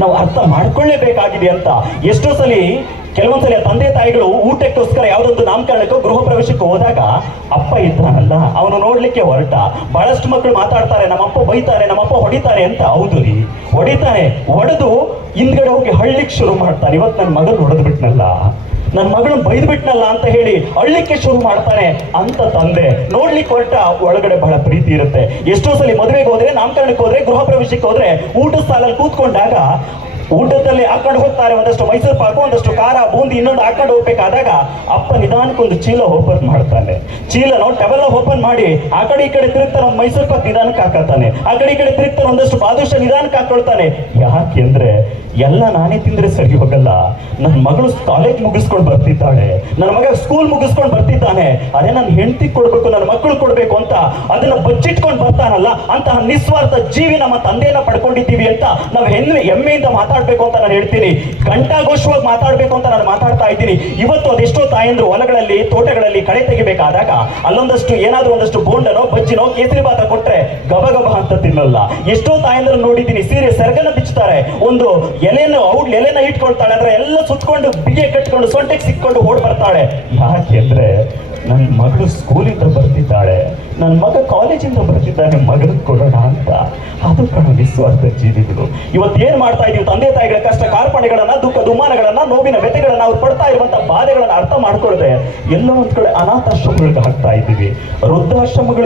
ನಾವು ಅರ್ಥ ಮಾಡ್ಕೊಳ್ಳೇಬೇಕಾಗಿದೆ ಅಂತ. ಎಷ್ಟೋ ಸಲ ಕೆಲವೊಂದ್ಸಲ ತಂದೆ ತಾಯಿಗಳು ಊಟಕ್ಕೋಸ್ಕರ ಯಾವುದೊಂದು ನಾಮಕರಣಕ್ಕೋ ಗೃಹ ಪ್ರವೇಶಕ್ಕೆ ಹೋದಾಗ ಅಪ್ಪ ಇದ್ದಾನಲ್ಲ ಅವನು ನೋಡ್ಲಿಕ್ಕೆ ಹೊರಟ. ಬಹಳಷ್ಟು ಮಕ್ಕಳು ಮಾತಾಡ್ತಾರೆ, ನಮ್ಮಪ್ಪ ಬೈತಾನೆ, ನಮ್ಮಪ್ಪ ಹೊಡಿತಾನೆ ಅಂತ. ಹೌದು ರೀ, ಹೊಡಿತಾನೆ. ಹೊಡೆದು ಹಿಂದ್ಗಡೆ ಹೋಗಿ ಹಳ್ಳಿಕ್ಕೆ ಶುರು ಮಾಡ್ತಾನೆ. ಇವತ್ತು ನನ್ನ ಮಗನ್ ಹೊಡೆದು ಬಿಟ್ನಲ್ಲ, ನನ್ನ ಮಗಳನ್ನ ಬೈದು ಬಿಟ್ನಲ್ಲ ಅಂತ ಹೇಳಿ ಅಳ್ಲಿಕ್ಕೆ ಶುರು ಮಾಡ್ತಾನೆ ಅಂತ ತಂದೆ. ನೋಡ್ಲಿಕ್ಕೆ ಹೊರಟ ಒಳಗಡೆ ಬಹಳ ಪ್ರೀತಿ ಇರುತ್ತೆ. ಎಷ್ಟೋ ಸಲ ಮದುವೆಗೆ ಹೋದ್ರೆ, ನಾಮಕರಣಕ್ಕೆ ಹೋದ್ರೆ, ಗೃಹ ಪ್ರವೇಶಕ್ಕೆ ಹೋದ್ರೆ ಊಟದ ಸಾಲಲ್ಲಿ ಕೂತ್ಕೊಂಡಾಗ ಊಟದಲ್ಲಿ ಹಾಕೊಂಡು ಹೋಗ್ತಾರೆ ಒಂದಷ್ಟು ಮೈಸೂರು ಪಾಕು, ಒಂದಷ್ಟು ಖಾರ, ಬೂಂದಿ, ಇನ್ನೊಂದು ಹಾಕೊಂಡು ಹೋಗ್ಬೇಕಾದಾಗ ಅಪ್ಪ ನಿಧಾನಕ್ಕೊಂದು ಚೀಲ ಓಪನ್ ಮಾಡ್ತಾನೆ. ಚೀಲನೋ ಟವೆಲ್ ಓಪನ್ ಮಾಡಿ ಆ ಕಡೆ ಈ ಕಡೆ ತಿರುಗ್ತಾನೆ. ಒಂದು ಮೈಸೂರು ಪಾಕ್ ನಿಧಾನಕ್ಕೆ ಹಾಕತ್ತಾನೆ, ಆ ಕಡೆ ಈ ಕಡೆ ತಿರುಗ್ತಾನೆ. ಒಂದಷ್ಟು ಬಾದುಷ ನಿಧಾನಕ್ಕೆ ಹಾಕೊಳ್ತಾನೆ. ಯಾಕೆಂದ್ರೆ ಎಲ್ಲ ನಾನೇ ತಿಂದ್ರೆ ಸರಿ ಹೋಗಲ್ಲ. ನನ್ನ ಮಗಳು ಕಾಲೇಜ್ ಮುಗಿಸ್ಕೊಂಡು ಬರ್ತಿದ್ದಾಳೆ, ನನ್ನ ಮಗ ಸ್ಕೂಲ್ ಮುಗಿಸ್ಕೊಂಡು ಬರ್ತಿದ್ದಾನೆ, ಅದೇ ನನ್ನ ಹೆಂಡತಿ ಕೊಡ್ಬೇಕು, ನನ್ನ ಮಕ್ಕಳು ಕೊಡ್ಬೇಕು ಅಂತ ಅದನ್ನ ಬಚ್ಚಿಟ್ಕೊಂಡು ಬರ್ತಾನಲ್ಲ, ಅಂತಹ ನಿಸ್ವಾರ್ಥ ಜೀವಿ ನಮ್ಮ ತಂದೆಯನ್ನ ಪಡ್ಕೊಂಡಿದ್ದೀವಿ ಅಂತ ನಾವು ಹೆಮ್ಮೆಯಿಂದ ಮಾತಾಡ್ಬೇಕು ಅಂತ ನಾನು ಹೇಳ್ತೀನಿ. ಘಂಟಾಘೋಷವಾಗಿ ಮಾತಾಡ್ಬೇಕು ಅಂತ ನಾನು ಮಾತಾಡ್ತಾ ಇದ್ದೀನಿ. ಇವತ್ತು ಅದೆಷ್ಟೋ ತಾಯಂದ್ರು ಹೊಲಗಳಲ್ಲಿ, ತೋಟಗಳಲ್ಲಿ ಕಳೆ ತೆಗಿಬೇಕಾದಾಗ ಅಲ್ಲೊಂದಷ್ಟು ಏನಾದ್ರೂ ಒಂದಷ್ಟು ಬೋಂಡನೋ, ಬಜ್ಜಿನೋ, ಕೇಸರಿ ಬಾತ ಕೊಟ್ರೆ ಗಬ ಗಬ ಅಂತ ತಿನ್ನಲ್ಲ. ಎಷ್ಟೋ ತಾಯಂದ್ರು ನೋಡಿದ್ದೀನಿ, ಸೀರೆ ಸೆರಗನ್ನ ಬಿಚ್ಚುತ್ತಾರೆ, ಒಂದು ಎಲೆನ ಇಟ್ಕೊಳ್ತಾಳೆ, ಅಂದ್ರೆ ಎಲ್ಲ ಸುತ್ಕೊಂಡು ಬಿಗೆ ಕಟ್ಕೊಂಡು ಸೊಂಟೆಗೆ ಸಿಕ್ಕೊಂಡು ಓಡ್ ಬರ್ತಾಳೆ. ಯಾಕೆಂದ್ರೆ ನನ್ನ ಮಗಳು ಸ್ಕೂಲಿಂದ ಬರ್ತಿದ್ದಾಳೆ, ನನ್ನ ಮಗ ಕಾಲೇಜಿಂದ ಬರ್ತಿದ್ದಾನೆ, ಮಗನ ಕೊಡೋಣ ಅಂತ. ಅದು ಕಣ ನಿಸ್ವಾರ್ಥ ಜೀವಿಗಳು. ಇವತ್ತೇನ್ ಮಾಡ್ತಾ ಇದೀವಿ? ತಂದೆ ತಾಯಿಗಳ ಕಷ್ಟ ಕಾರ್ಪಣೆಗಳನ್ನ, ದುಃಖ ದುಮ್ಮಾನಗಳನ್ನ, ನೋವಿನ ವ್ಯಥೆಗಳನ್ನ, ಅವ್ರು ಪಡ್ತಾ ಇರುವಂತ ಬಾಧೆಗಳನ್ನ ಅರ್ಥ ಮಾಡ್ಕೊಳ್ಳದೆ ಎಲ್ಲೋ ಒಂದ್ ಕಡೆ ಅನಾಥಾಶ್ರಮಗಳಿಗೆ ಹಾಕ್ತಾ ಇದ್ದೀವಿ, ವೃದ್ಧಾಶ್ರಮಗಳಿಗೆ